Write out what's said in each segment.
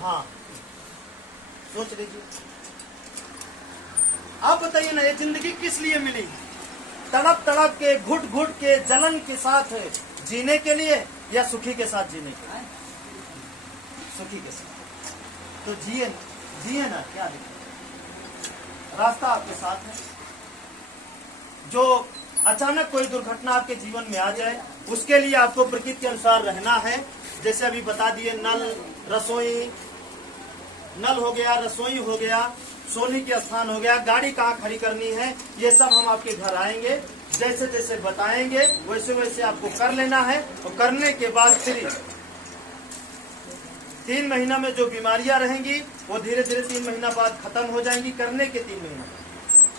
हाँ, सोच लीजिए। आप बताइए ना, ये जिंदगी किस लिए मिली? तड़प तड़प के, घुट घुट के, जलन के साथ जीने के लिए, या सुखी के साथ जीने के लिए? सुखी के साथ। तो जिए ना, क्या दिक्कत? रास्ता आपके साथ है। जो अचानक कोई दुर्घटना आपके जीवन में आ जाए, उसके लिए आपको प्रकृति के अनुसार रहना है। जैसे अभी बता दिए, नल हो गया, रसोई हो गया, सोने के स्थान हो गया, गाड़ी कहाँ खड़ी करनी है, ये सब हम आपके घर आएंगे, जैसे जैसे बताएंगे वैसे वैसे आपको कर लेना है। और करने के बाद फिर 3 महीना में जो बीमारियां रहेंगी वो धीरे धीरे 3 महीना बाद खत्म हो जाएंगी। करने के 3 महीना,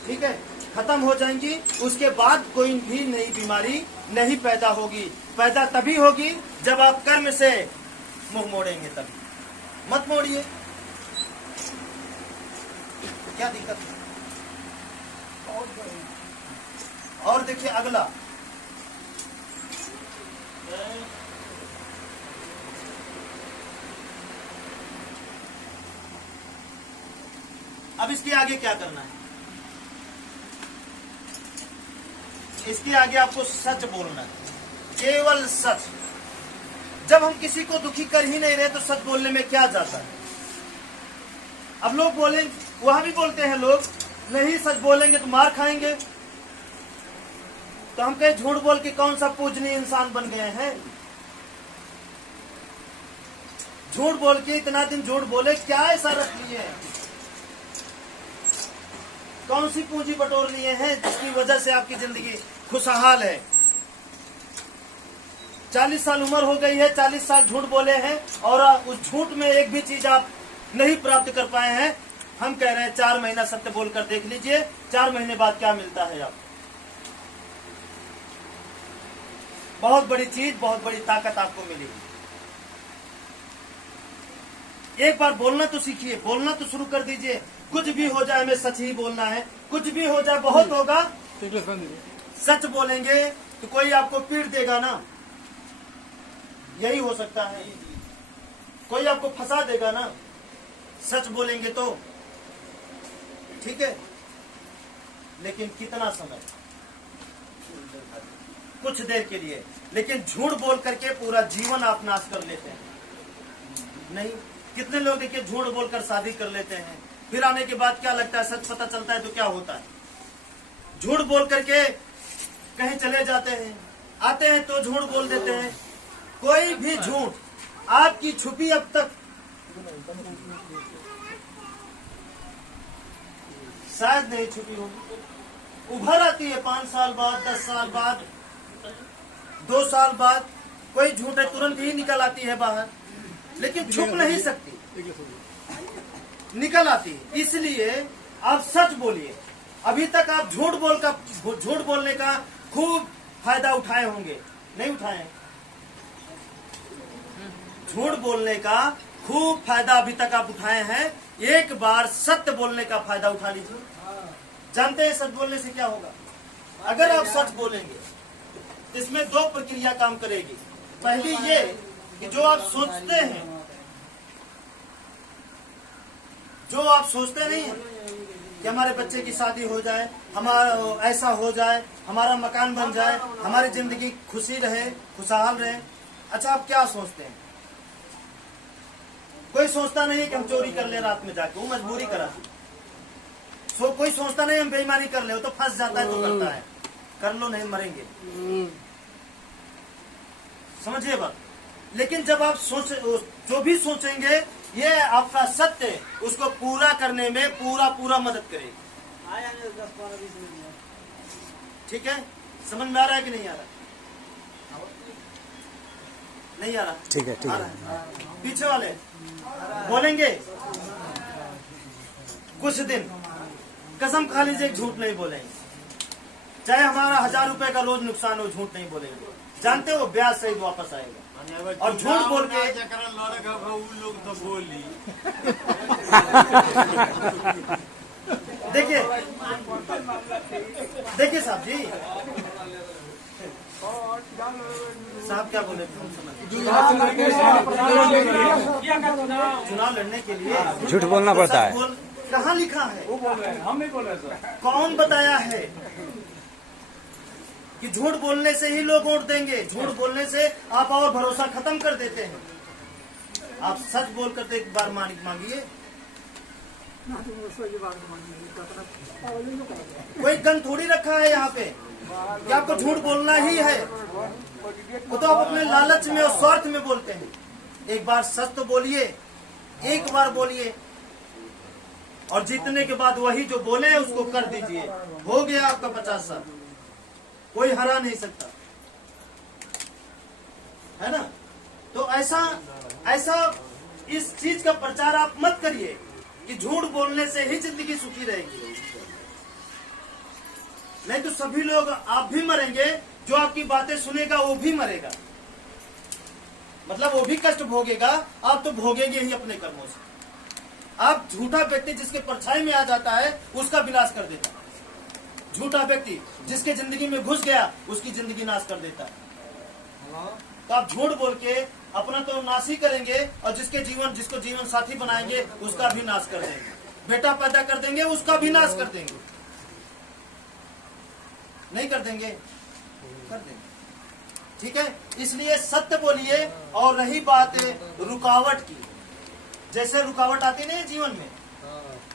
ठीक है, खत्म हो जाएंगी। उसके बाद कोई भी नई बीमारी नहीं पैदा होगी। पैदा तभी होगी जब आप कर्म से मुंह मोड़ेंगे, तभी। मत मोड़िए, क्या दिक्कत है? और देखिए अगला, अब इसके आगे क्या करना है? इसके आगे आपको सच बोलना है, केवल सच। जब हम किसी को दुखी कर ही नहीं रहे तो सच बोलने में क्या जाता है? अब लोग बोले, वहां भी बोलते हैं लोग, नहीं सच बोलेंगे तो मार खाएंगे। तो हम कहे झूठ बोल के कौन सा पूजनीय इंसान बन गए हैं? झूठ बोल के इतना दिन झूठ बोले, क्या ऐसा रख लिए हैं? कौन सी पूंजी बटोर लिए हैं जिसकी वजह से आपकी जिंदगी खुशहाल है? 40 साल उम्र हो गई है, 40 साल झूठ बोले हैं और उस झूठ में एक भी चीज आप नहीं प्राप्त कर पाए हैं। हम कह रहे हैं 4 महीना सत्य बोलकर देख लीजिए, 4 महीने बाद क्या मिलता है आप। बहुत बड़ी चीज, बहुत बड़ी ताकत आपको मिलेगी। एक बार बोलना तो सीखिए, बोलना तो शुरू कर दीजिए। कुछ भी हो जाए हमें सच ही बोलना है, कुछ भी हो जाए बहुत होगा। सच बोलेंगे तो कोई आपको पीट देगा ना, यही हो सकता है। कोई आपको फंसा देगा ना, सच बोलेंगे तो, ठीक है। लेकिन कितना समय? कुछ देर के लिए। लेकिन झूठ बोल करके पूरा जीवन आप नाश कर लेते हैं। नहीं, कितने लोग देखिए झूठ बोलकर शादी कर लेते हैं, फिर आने के बाद क्या लगता है, सच पता चलता है तो क्या होता है? झूठ बोल करके कहीं चले जाते हैं, आते हैं तो झूठ बोल देते हैं। कोई भी झूठ आपकी छुपी अब तक शायद नहीं छुपी होगी, उभर आती है 5 साल बाद, 10 साल बाद, 2 साल बाद। कोई झूठ है तुरंत ही निकल आती है बाहर, लेकिन छुप नहीं सकती, निकल आती है। इसलिए आप सच बोलिए। अभी तक आप झूठ बोलने का खूब फायदा उठाए होंगे, नहीं उठाए? झूठ बोलने का खूब फायदा अभी तक आप उठाए हैं। एक बार सत्य बोलने का फायदा उठा लीजिए। जानते हैं सच बोलने से क्या होगा? अगर आप सच बोलेंगे, इसमें 2 प्रक्रिया काम करेगी। पहली ये कि जो आप सोचते हैं, जो आप सोचते नहीं है कि हमारे बच्चे की शादी हो जाए, हमारा ऐसा हो जाए, हमारा मकान बन जाए, हमारी जिंदगी खुशी रहे, खुशहाल रहे। अच्छा, आप क्या सोचते हैं? कोई सोचता नहीं कि हम चोरी कर ले रात में जाके, वो मजबूरी कराती। कोई सोचता नहीं हम बेईमानी कर ले, वो तो फंस जाता है तो करता है। कर लो, नहीं मरेंगे, समझिए बात। लेकिन जब आप जो भी सोचेंगे, ये आपका सत्य उसको पूरा करने में पूरा मदद करेगी। ठीक है, समझ में आ रहा है कि नहीं आ रहा? नहीं आ रहा? ठीक है, ठीक है। पीछे वाले बोलेंगे कुछ दिन कसम खा लीजिए, झूठ नहीं बोलेंगे। चाहे हमारा 1000 रुपए का रोज नुकसान हो, झूठ नहीं बोलेंगे। जानते हो ब्याज सहित वापस आएगा। और झूठ बोल के देखिए साहब जी, साहब क्या बोले थे? हम समझ गए। चुनाव लड़ने के लिए झूठ बोलना पड़ता है। कहाँ लिखा है? वो बोल रहे हैं, हम नहीं बोल रहे सर। कौन बताया है कि झूठ बोलने से ही लोग वोट देंगे? झूठ बोलने से आप और भरोसा खत्म कर देते हैं। आप सच बोल कर एक बार मांगिए। कोई गन थोड़ी रखा है यहाँ पे कि आपको झूठ बोलना ही है। वो तो आप अपने लालच में और स्वार्थ में बोलते हैं। एक बार सच तो बोलिए, एक बार बोलिए, और जीतने के बाद वही जो बोले उसको कर दीजिए। हो गया आपका 50 साल, कोई हरा नहीं सकता, है ना? तो ऐसा इस चीज का प्रचार आप मत करिए कि झूठ बोलने से ही जिंदगी सुखी रहेगी। नहीं तो सभी लोग, आप भी मरेंगे, जो आपकी बातें सुनेगा वो भी मरेगा, मतलब वो भी कष्ट भोगेगा। आप तो भोगेंगे ही अपने कर्मों से। आप झूठा व्यक्ति जिसके परछाई में आ जाता है उसका विनाश कर देता है। झूठा व्यक्ति जिसके जिंदगी में घुस गया उसकी जिंदगी नाश कर देता है। तो आप झूठ बोल के अपना तो नाश ही करेंगे, और जिसको जीवन साथी बनाएंगे उसका भी नाश कर देंगे। बेटा पैदा कर देंगे उसका भी नाश कर देंगे। नहीं कर देंगे? कर देंगे। ठीक है, इसलिए सत्य बोलिए। और रही बात रुकावट की, जैसे रुकावट आती नहीं है जीवन में,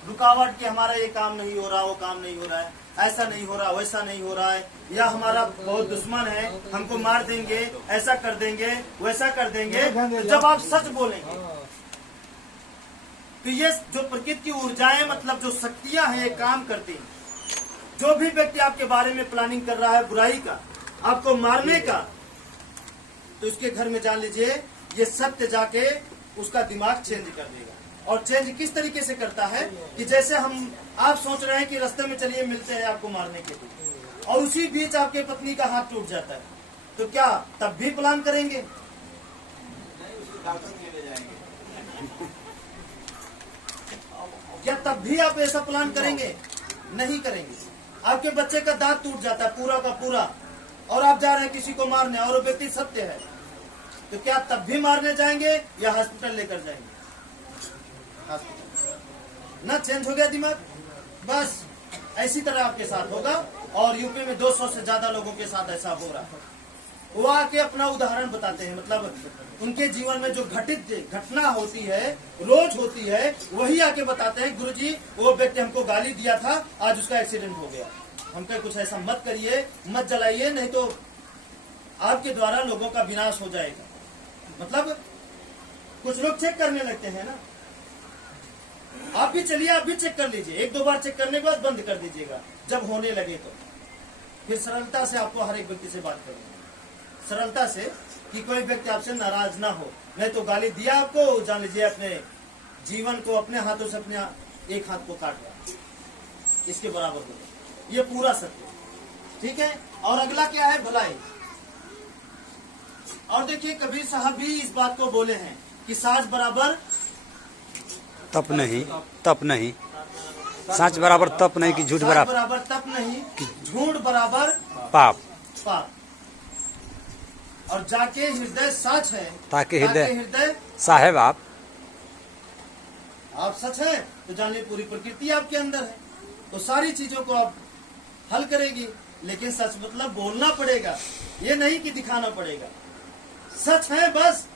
रुकावट कि हमारा ये काम नहीं हो रहा, वो काम नहीं हो रहा है, ऐसा नहीं हो रहा, वैसा नहीं हो रहा है, या हमारा बहुत दुश्मन है, हमको मार देंगे, ऐसा कर देंगे, वैसा कर देंगे। तो जब आप सच बोलेंगे तो ये जो प्रकृति की ऊर्जाएं, मतलब जो शक्तियां हैं, ये काम करती हैं। जो भी व्यक्ति आपके बारे में प्लानिंग कर रहा है बुराई का, आपको मारने का, तो उसके घर में जान लीजिए ये सत्य जाके उसका दिमाग चेंज कर देगा। और चेंज किस तरीके से करता है कि जैसे आप सोच रहे हैं कि रास्ते में चलिए मिलते हैं आपको मारने के लिए, और उसी बीच आपके पत्नी का हाथ टूट जाता है, तो क्या तब भी प्लान करेंगे? क्या तब भी आप ऐसा प्लान करेंगे? नहीं करेंगे। आपके बच्चे का दांत टूट जाता है पूरा का पूरा, और आप जा रहे हैं किसी को मारने, और वो व्यक्ति सत्य है, तो क्या तब भी मारने जाएंगे या हॉस्पिटल लेकर जाएंगे? हॉस्पिटल। ना चेंज हो गया दिमाग? बस ऐसी तरह आपके साथ होगा। और यूपी में 200 से ज्यादा लोगों के साथ ऐसा हो रहा है। वो आके अपना उदाहरण बताते हैं, मतलब उनके जीवन में जो घटना होती है, रोज होती है, वही आके बताते हैं, गुरुजी वो व्यक्ति हमको गाली दिया था, आज उसका एक्सीडेंट हो गया। हम कहे कुछ ऐसा मत करिए, मत जलाइए, नहीं तो आपके द्वारा लोगों का विनाश हो जाएगा। मतलब कुछ लोग चेक करने लगते हैं ना, आप भी चलिए, आप भी चेक कर लीजिए। 1-2 बार चेक करने के बाद बंद कर दीजिएगा। जब होने लगे तो फिर सरलता से आपको हर एक व्यक्ति से बात करेंगे, सरलता से, कि कोई व्यक्ति आपसे नाराज ना हो। नहीं तो गाली दिया आपको, जान लीजिए अपने जीवन को अपने हाथों से अपने एक हाथ को काट रहा, इसके बराबर हो। ये पूरा सत्य, ठीक है। और अगला क्या है? भलाई। और देखिए कबीर साहब भी इस बात को बोले हैं कि साज बराबर तप नहीं, तप नहीं, सच बराबर तप नहीं, कि झूठ बराबर तप नहीं, झूठ बराबर पाप। पाप। और जाके हृदय सच है, ताकि हृदय साहेब आप सच है, तो जानिए पूरी प्रकृति आपके अंदर है, तो सारी चीजों को आप हल करेगी। लेकिन सच मतलब बोलना पड़ेगा, ये नहीं कि दिखाना पड़ेगा। सच है, बस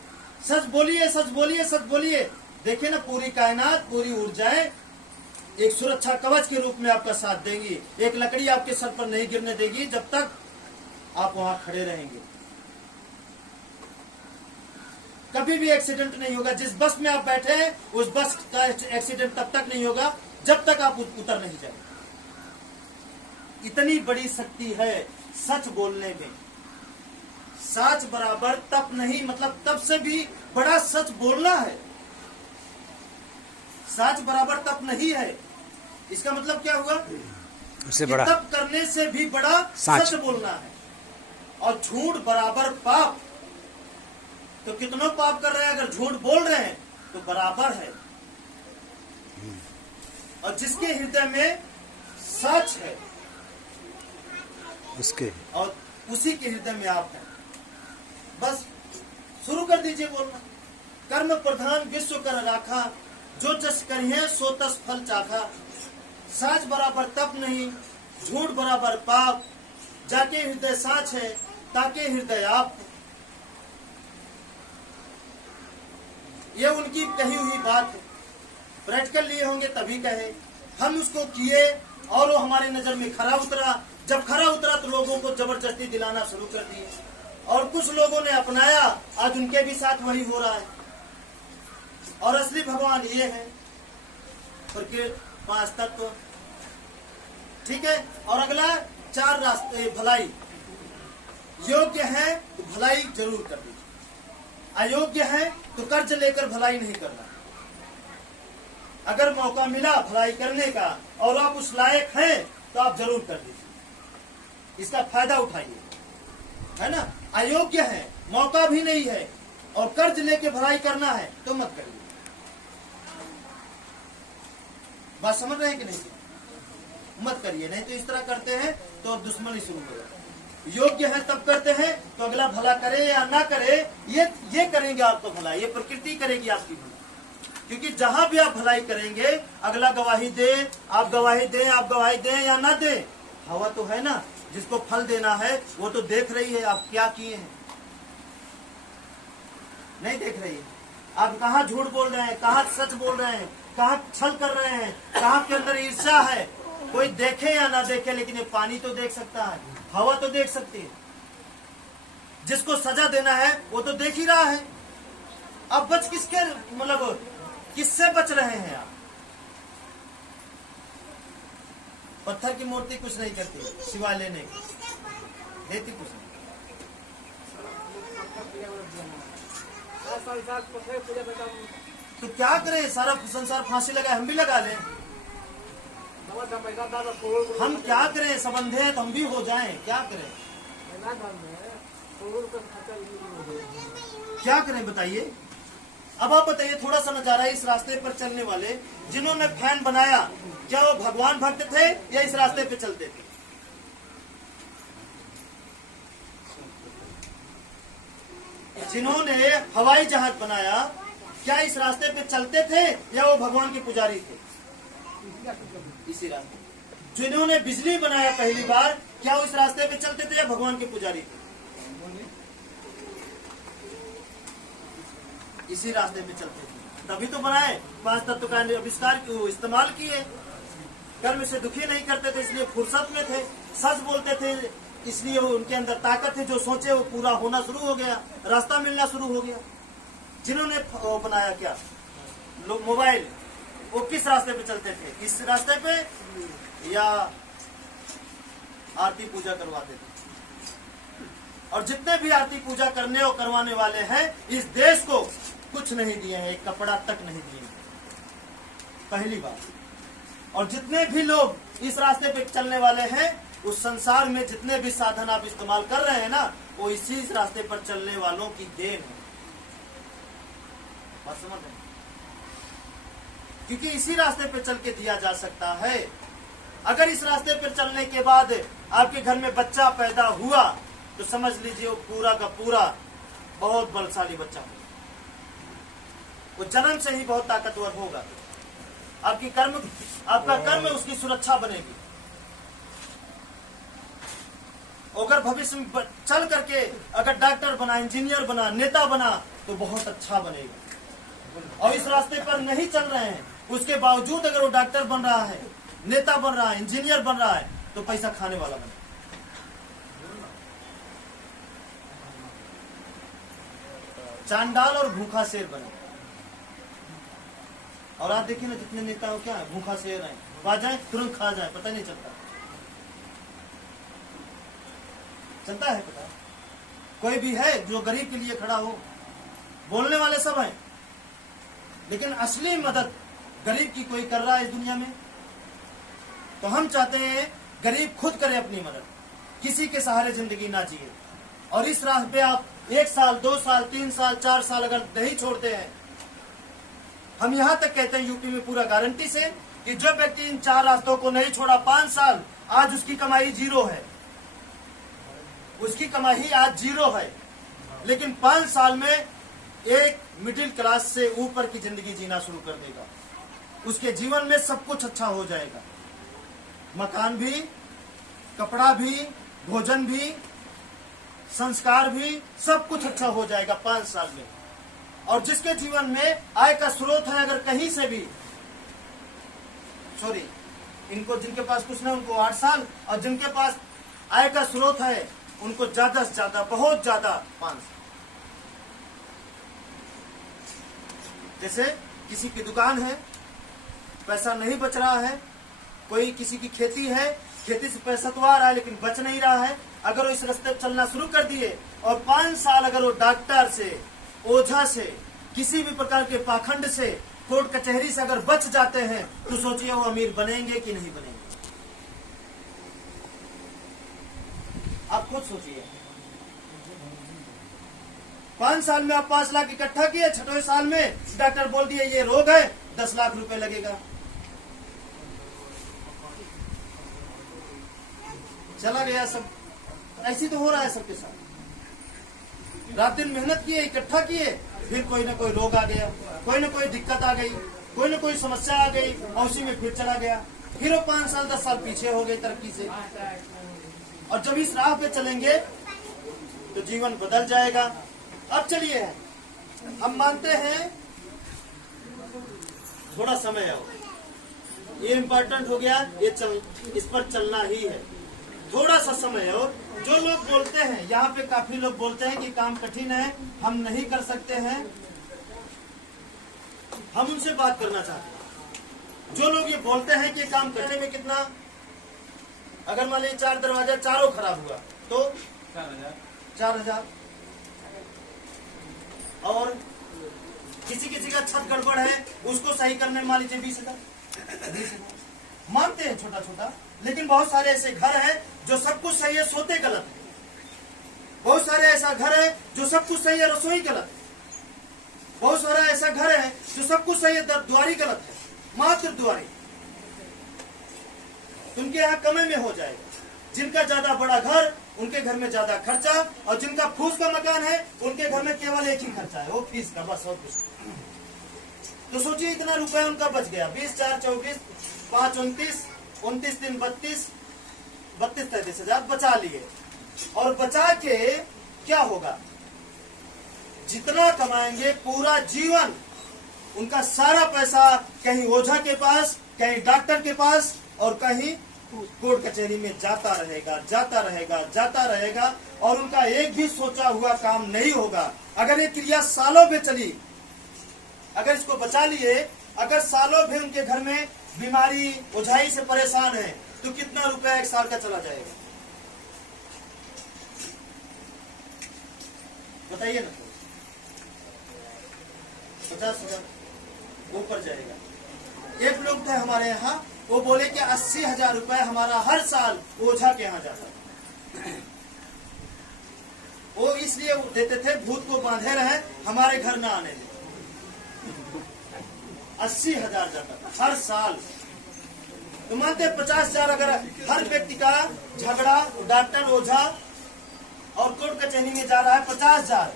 सच बोलिए, सच बोलिए, सच बोलिए। देखिए ना, पूरी कायनात, पूरी ऊर्जाएं एक सुरक्षा कवच के रूप में आपका साथ देंगी। एक लकड़ी आपके सर पर नहीं गिरने देगी जब तक आप वहां खड़े रहेंगे। कभी भी एक्सीडेंट नहीं होगा। जिस बस में आप बैठे हैं उस बस का एक्सीडेंट तब तक नहीं होगा जब तक आप उतर नहीं जाए। इतनी बड़ी शक्ति है सच बोलने में। सच बराबर तप नहीं, मतलब तप से भी बड़ा सच बोलना है। सच बराबर तप नहीं है, इसका मतलब क्या हुआ? उससे बड़ा तप करने से भी बड़ा सच बोलना है। और झूठ बराबर पाप। तो कितनों पाप कर रहे हैं, अगर झूठ बोल रहे हैं तो बराबर है। और जिसके हृदय में सच है उसके, और उसी के हृदय में आप हैं। बस शुरू कर दीजिए बोलना। कर्म प्रधान विश्व कर राखा, जो जस करिए सो तस फल चाखा। साच बराबर तप नहीं, झूठ बराबर पाप, जाके हृदय साच है ताके हृदय आप। ये उनकी कही हुई बात है, प्रैक्टिकल लिए होंगे तभी कहे। हम उसको किए और वो हमारी नजर में खरा उतरा। जब खरा उतरा तो लोगों को जबरदस्ती दिलाना शुरू कर दिए, और कुछ लोगों ने अपनाया, आज उनके भी साथ वही हो रहा है। और असली भगवान ये है, प्रकृति, 5 तत्व, ठीक है। और अगला 4 रास्ते भलाई। योग्य है तो भलाई जरूर कर दीजिए, अयोग्य है तो कर्ज लेकर भलाई नहीं करना। अगर मौका मिला भलाई करने का और आप उस लायक हैं तो आप जरूर कर दीजिए, इसका फायदा उठाइए, है ना। अयोग्य है, मौका भी नहीं है और कर्ज लेके भलाई करना है तो मत करिए। बात समझ रहे हैं कि नहीं? मत करिए, नहीं तो इस तरह करते हैं तो दुश्मनी शुरू हो जाती है। योग्य है तब करते हैं तो अगला भला करे या ना करे, ये करेंगे आपको भला, ये प्रकृति करेगी आपकी भला। क्योंकि जहां भी आप भलाई करेंगे अगला गवाही दे, आप गवाही दें, आप गवाही दें या ना दें, हवा तो है ना, जिसको फल देना है वो तो देख रही है आप क्या किए हैं। नहीं देख रही है, आप कहाँ झूठ बोल रहे हैं, कहाँ सच बोल रहे हैं, कहाँ छल कर रहे हैं, कहाँ के अंदर ईर्ष्या है। कोई देखे या ना देखे, लेकिन ये पानी तो देख सकता है, हवा तो देख सकती है। जिसको सजा देना है वो तो देख ही रहा है। अब बच किसके, मतलब किससे बच रहे हैं आप? पत्थर की मूर्ति कुछ नहीं करती सिवाय लेने की, देती कुछ नहीं। तो क्या करें, सारा संसार फांसी लगाए, हम भी लगा लें। हम क्या करें, संबंधे हैं तो हम भी हो जाएं, क्या करें, क्या करें बताइए। अब आप बताइए, थोड़ा सा नजारा इस रास्ते पर चलने वाले जिन्होंने फैन बनाया, क्या वो भगवान भक्त थे या इस रास्ते पे चलते थे? जिन्होंने हवाई जहाज बनाया, क्या इस रास्ते पे चलते थे या वो भगवान के पुजारी थे? इसी रास्ते। जिन्होंने बिजली बनाया पहली बार, क्या वो इस रास्ते पे चलते थे या भगवान के पुजारी थे? इसी रास्ते पे चलते थे, तभी तो बनाए। 5 तत्व का आविष्कार इस्तेमाल किए। कर्म से दुखी नहीं करते थे इसलिए फुर्सत में थे, सच बोलते थे इसलिए वो उनके अंदर ताकत है, जो सोचे वो पूरा होना शुरू हो गया, रास्ता मिलना शुरू हो गया। जिन्होंने बनाया क्या मोबाइल, वो किस रास्ते पे चलते थे? इस रास्ते पे या आरती पूजा करवाते थे? और जितने भी आरती पूजा करने और करवाने वाले हैं, इस देश को कुछ नहीं दिए हैं, एक कपड़ा तक नहीं दिए हैं, पहली बात। और जितने भी लोग इस रास्ते पे चलने वाले हैं, उस संसार में जितने भी साधन आप इस्तेमाल कर रहे हैं ना, वो इसी रास्ते पर चलने वालों की देन है। बात समझ रहे हैं? क्योंकि इसी रास्ते पे चल के दिया जा सकता है। अगर इस रास्ते पर चलने के बाद आपके घर में बच्चा पैदा हुआ तो समझ लीजिए वो पूरा का पूरा बहुत बलशाली बच्चा होगा, वो जन्म से ही बहुत ताकतवर होगा। आपका कर्म उसकी सुरक्षा बनेगी। अगर भविष्य में चल करके अगर डॉक्टर बना, इंजीनियर बना, नेता बना तो बहुत अच्छा बनेगा। और इस रास्ते पर नहीं चल रहे हैं, उसके बावजूद अगर वो डॉक्टर बन रहा है, नेता बन रहा है, इंजीनियर बन रहा है, तो पैसा खाने वाला बने। चांडाल और भूखा शेर बने। और आप देखिए ना, जितने नेता हो क्या है, भूखा शेर है, आ जाए तुरंत खा जाए, पता नहीं चलता है पता? कोई भी है जो गरीब के लिए खड़ा हो? बोलने वाले सब हैं, लेकिन असली मदद गरीब की कोई कर रहा है इस दुनिया में? तो हम चाहते हैं गरीब खुद करे अपनी मदद, किसी के सहारे जिंदगी ना जिए। और इस राह पे आप 1 साल, 2 साल, 3 साल, 4 साल अगर नहीं छोड़ते हैं, हम यहां तक कहते हैं यूपी में पूरा गारंटी से कि जो व्यक्ति इन 4 रास्तों को नहीं छोड़ा, 5 साल, आज उसकी कमाई 0 है, उसकी कमाई आज 0 है। लेकिन 5 साल में एक मिडिल क्लास से ऊपर की जिंदगी जीना शुरू कर देगा। उसके जीवन में सब कुछ अच्छा हो जाएगा, मकान भी, कपड़ा भी, भोजन भी, संस्कार भी, सब कुछ अच्छा हो जाएगा 5 साल में। और जिसके जीवन में आय का स्रोत है, अगर कहीं से भी, सॉरी, इनको जिनके पास कुछ नहीं उनको 8 साल, और जिनके पास आय का स्रोत है उनको ज्यादा से ज्यादा, बहुत ज्यादा 5 साल। जैसे किसी की दुकान है, पैसा नहीं बच रहा है, कोई किसी की खेती है, खेती से पैसा तो आ रहा है लेकिन बच नहीं रहा है, अगर वो इस रास्ते चलना शुरू कर दिए और 5 साल अगर वो डॉक्टर से, ओझा से, किसी भी प्रकार के पाखंड से, कोर्ट कचहरी से अगर बच जाते हैं, तो सोचिए वो अमीर बनेंगे कि नहीं बनेंगे। आप खुद सोचिए। 5 साल में आप 5 लाख इकट्ठा किए, 6वें साल में डॉक्टर बोल दिए ये रोग है, 10 लाख रुपए लगेगा, चला गया सब। ऐसी तो हो रहा है सबके साथ। रात दिन मेहनत किए, इकट्ठा किए, फिर कोई ना कोई रोग आ गया, कोई ना कोई दिक्कत आ गई, कोई ना कोई समस्या आ गई, और उसी में फिर चला गया, फिर वो 5 साल 10 साल पीछे हो गए तरक्की से। और जब इस राह पे चलेंगे तो जीवन बदल जाएगा। अब चलिए, हम मानते हैं थोड़ा समय है, ये इम्पोर्टेंट हो गया, ये इस पर चलना ही है, थोड़ा सा समय है। और जो लोग बोलते हैं, यहाँ पे काफी लोग बोलते हैं कि काम कठिन है, हम नहीं कर सकते हैं, हम उनसे बात करना चाहते हैं। जो लोग ये बोलते हैं कि काम करने में कितना, अगर मान लीजिए 4 दरवाजा चारों खराब हुआ तो 4,000, और किसी किसी का छत गड़बड़ है, उसको सही करने में मान लीजिए 20,000। मानते हैं छोटा छोटा, लेकिन बहुत सारे ऐसे घर हैं जो सब कुछ सही है, सोते गलत है। बहुत सारे ऐसा घर है जो सब कुछ सही है, रसोई गलत है। बहुत सारा ऐसा घर है जो सब कुछ सही है, द्वारी गलत है, मात्र द्वारी। उनके यहाँ कमे में हो जाएगा। जिनका ज्यादा बड़ा घर, उनके घर में ज्यादा खर्चा, और जिनका फूस का मकान है, उनके घर में केवल एक ही खर्चा है, वो फीस का, बस और कुछ। तो सोचिए इतना रुपया उनका बच गया। 20, 4, 24, 5, 29, 29, 3, 32, 33,000 बचा लिए। और बचा के क्या होगा? जितना कमाएंगे पूरा जीवन उनका सारा पैसा कहीं ओझा के पास, कहीं डॉक्टर के पास, और कहीं कोर्ट कचहरी में जाता रहेगा, जाता रहेगा, जाता रहेगा, और उनका एक भी सोचा हुआ काम नहीं होगा। अगर ये क्रिया सालों में चली, अगर इसको बचा लिए, अगर सालों भी उनके घर में बीमारी, ओझाई से परेशान है, तो कितना रुपया 1 साल का चला जाएगा? बताइए ना। 50,000 ऊपर जाएगा। एक लोग थे हमारे यहाँ, वो बोले कि 80,000 रुपए हमारा हर साल ओझा के यहाँ जाता है। वो इसलिए देते थे, भूत को बांधे रहे, हमारे घर ना आने दे। 80,000 जाता था हर साल। तो मानते 50,000 अगर हर व्यक्ति का झगड़ा, डॉक्टर, ओझा और कोर्ट कचहरी में जा रहा है 50,000,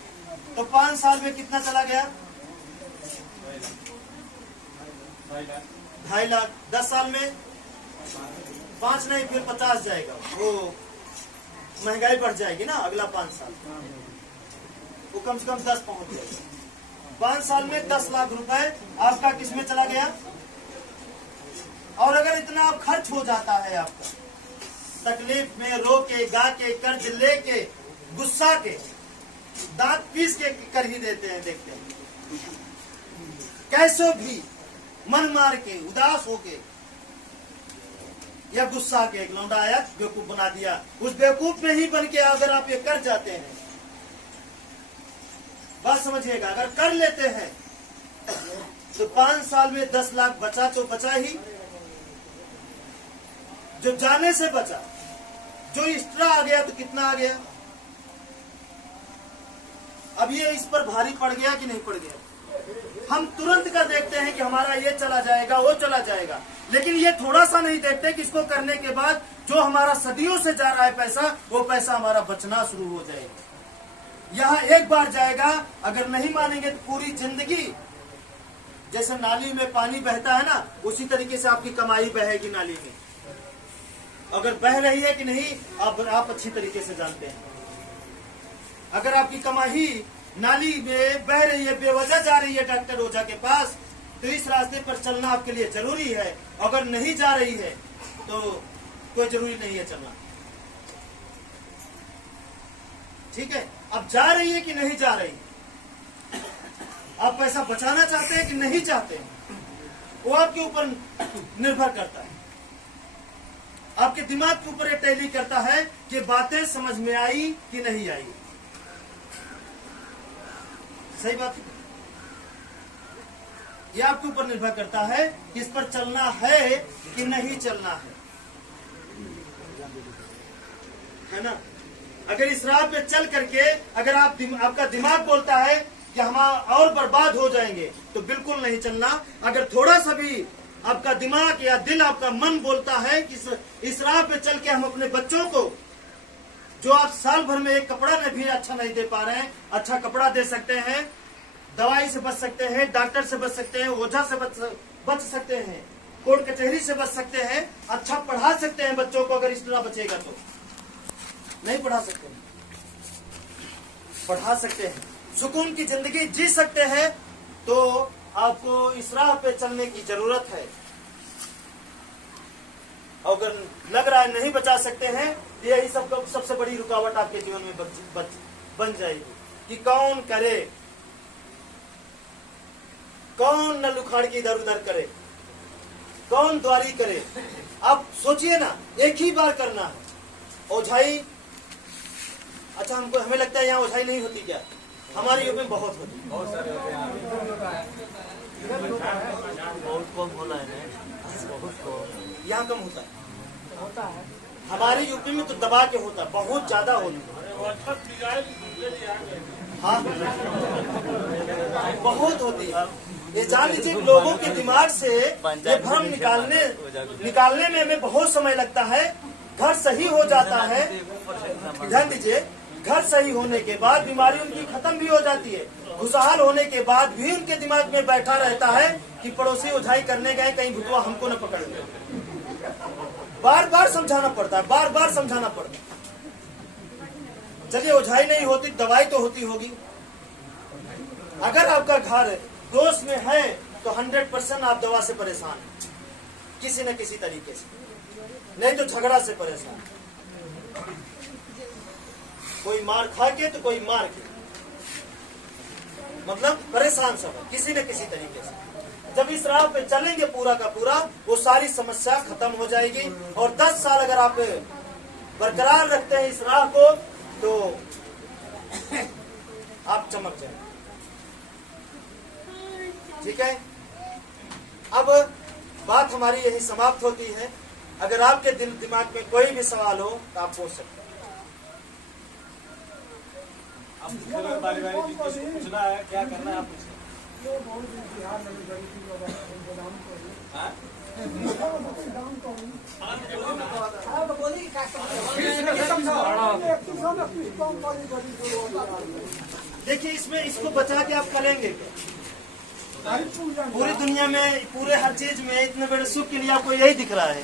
तो 5 साल में कितना चला गया? 2.5 लाख। 10 साल में 5 नहीं, फिर 50 जाएगा। वो महंगाई बढ़ जाएगी ना, अगला 5 साल वो कम से कम 10 पहुंच जाएगा। 5 साल में 10 लाख रुपए आपका किसमें चला गया? और अगर इतना आप खर्च हो जाता है आपका, तकलीफ में रो के, गा के, कर्ज लेके, गुस्सा के, दांत पीस के कर ही देते हैं, देखते हैं कैसे भी मन मार के, उदास होके, या गुस्सा के, एक लौंडा आया बेवकूफ बना दिया, उस बेवकूफ में ही बन के अगर आप ये कर जाते हैं, बात समझिएगा, अगर कर लेते हैं तो 5 साल में 10 लाख बचा तो बचा ही, जो जाने से बचा, जो एक्स्ट्रा आ गया तो कितना आ गया? अब ये इस पर भारी पड़ गया कि नहीं पड़ गया? हम तुरंत का देखते हैं कि हमारा ये चला जाएगा, वो चला जाएगा, लेकिन ये थोड़ा सा नहीं देखते कि इसको करने के बाद जो हमारा सदियों से जा रहा है पैसा, वो पैसा हमारा बचना शुरू हो जाएगा। यहाँ एक बार जाएगा, अगर नहीं मानेंगे तो पूरी जिंदगी, जैसे नाली में पानी बहता है ना, उसी तरीके से आपकी कमाई बहेगी नाली में। अगर बह रही है कि नहीं आप अच्छी तरीके से जानते हैं। अगर आपकी कमाई नाली में बह रही है, बेवजह जा रही है डॉक्टर ओझा के पास, तो इस रास्ते पर चलना आपके लिए जरूरी है। अगर नहीं जा रही है तो कोई जरूरी नहीं है चलना। ठीक है, अब जा रही है कि नहीं जा रही, आप पैसा बचाना चाहते हैं कि नहीं चाहते हैं, वो आपके ऊपर निर्भर करता है। आपके दिमाग के ऊपर ये टैली करता है कि बातें समझ में आई कि नहीं आई। सही बात है, ये आपके ऊपर निर्भर करता है कि इस पर चलना है कि नहीं चलना है ना। अगर इस राह पे चल करके अगर आपका दिमाग बोलता है कि हम और बर्बाद हो जाएंगे, तो बिल्कुल नहीं चलना। अगर थोड़ा सा भी आपका दिमाग या दिल, आपका मन बोलता है कि इस राह पे चल के हम अपने बच्चों को, जो आप साल भर में एक कपड़ा में भी अच्छा नहीं दे पा रहे हैं, अच्छा कपड़ा दे सकते हैं, दवाई से बच सकते हैं, डॉक्टर से बच सकते हैं, ओझा से बच सकते हैं, कोर्ट कचहरी से बच सकते हैं, अच्छा पढ़ा सकते हैं बच्चों को। अगर इस तरह बचेगा तो नहीं पढ़ा सकते, पढ़ा सकते हैं, सुकून की जिंदगी जी सकते हैं, तो आपको इस राह पे चलने की जरूरत है। अगर लग रहा है नहीं बचा सकते हैं, यही सबसे बड़ी रुकावट आपके जीवन में बन जाएगी कि कौन करे, कौन नल उखाड़ के इधर उधर करे, कौन द्वारी करे। आप सोचिए ना, एक ही बार करना है ओझाई। अच्छा, हमें लगता है यहाँ ओझाई नहीं होती क्या? हमारे यूपी में बहुत होती है, बहुत सारे होते हैं, बहुत कम होला है, बहुत कम, यहाँ कम होता है। हमारे यूपी में तो दबा के होता है, बहुत ज्यादा होता है। हाँ, बहुत होती है। ये जान लीजिए, लोगों के दिमाग से ये भ्रम निकालने में हमें बहुत समय लगता है। घर सही हो जाता है, ध्यान दीजिए, घर सही होने के बाद बीमारी उनकी खत्म भी हो जाती है। खुशहाल होने के बाद भी उनके दिमाग में बैठा रहता है कि पड़ोसी ओझाई करने गए, कहीं भुतवा हमको न पकड़ ले। बार बार समझाना पड़ता है, बार बार समझाना पड़ता है। चलिए, ओझाई नहीं होती, दवाई तो होती होगी। अगर आपका घर दोष में है तो 100% आप दवा से परेशान हैं, किसी न किसी तरीके से, नहीं तो झगड़ा से परेशान, कोई मार खा के तो कोई मार के, मतलब परेशान सब है किसी न किसी तरीके से। जब इस राह पे चलेंगे पूरा का पूरा, वो सारी समस्या खत्म हो जाएगी। और 10 साल अगर आप बरकरार रखते हैं इस राह को, तो आप चमक जाएंगे। ठीक है, अब बात हमारी यही समाप्त होती है। अगर आपके दिल दिमाग में कोई भी सवाल हो तो आप पूछ सकते हैं। बारी बारी पूछना है, क्या करना है आप पूछिए। देखिए, इसमें इसको बचा के आप करेंगे क्या? पूरी दुनिया में, पूरे हर चीज में इतने बड़े सुख के लिए आपको यही दिख रहा है।